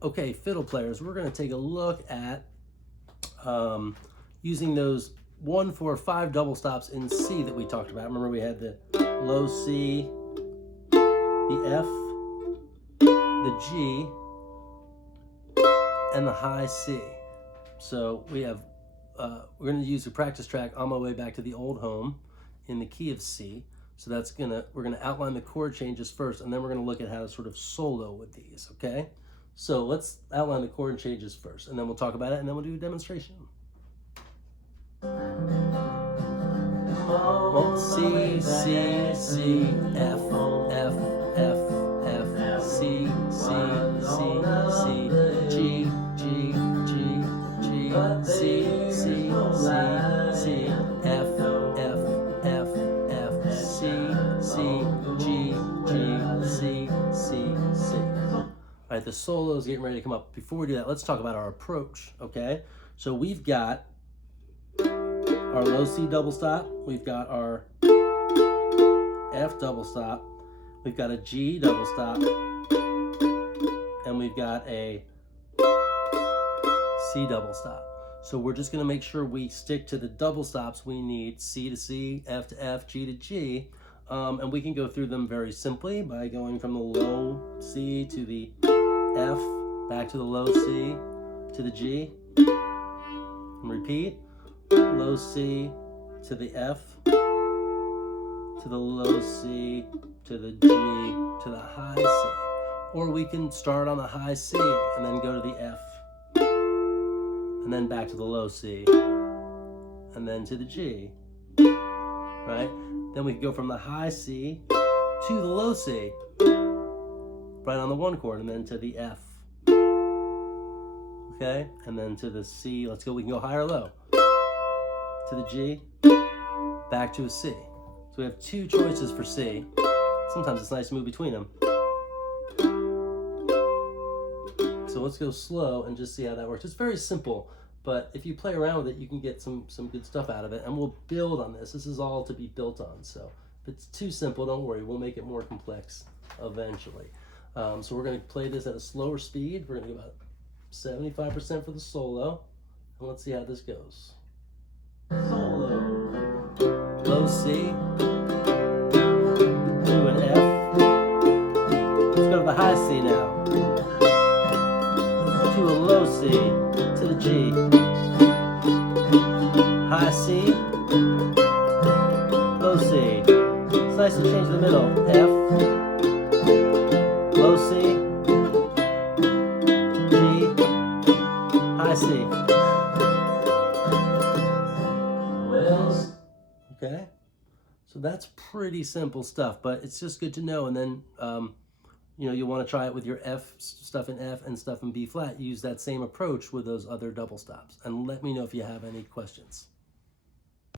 Okay, fiddle players, we're going to take a look at using those 1, 4, 5 double stops in C that we talked about. Remember we had the low C, the F, the G, and the high C. So we have, we're going to use a practice track on my way back to the old home in the key of C. So we're gonna outline the chord changes first, and then we're gonna look at how to sort of solo with these, okay? So let's outline the chord changes first, and then we'll talk about it, and then we'll do a demonstration. Well, C, C, C, F, F, F, F, C, C, C, C, G, G, G, G, C, C, C, C, F, F, F, F, C, C, G, G, C, C, C. All right, the solo is getting ready to come up. Before we do that, let's talk about our approach, okay? So we've got our low C double stop, we've got our F double stop, we've got a G double stop, and we've got a C double stop. So we're just gonna make sure we stick to the double stops we need, C to C, F to F, G to G, and we can go through them very simply by going from the low C to the F, back to the low C, to the G, and repeat. Low C to the F, to the low C, to the G, to the high C. Or we can start on the high C and then go to the F, and then back to the low C, and then to the G, right? Then we can go from the high C to the low C, right on the 1 chord, and then to the F, okay? And then to the C. Let's go, we can go high or low. To the G, back to a C. So we have 2 choices for C. Sometimes it's nice to move between them. So let's go slow and just see how that works. It's very simple, but if you play around with it, you can get some good stuff out of it, and we'll build on this. This is all to be built on. So if it's too simple, don't worry, we'll make it more complex eventually. So we're gonna play this at a slower speed. We're gonna go about 75% for the solo, and let's see how this goes. Solo, low C, to an F. Let's go to the high C now. To a low C, to the G. High C, low C. It's nice to change the middle. F, low C, G, high C. Okay, so that's pretty simple stuff, but it's just good to know. And then, you know, you want to try it with your F, stuff in F and stuff in B flat. Use that same approach with those other double stops. And let me know if you have any questions.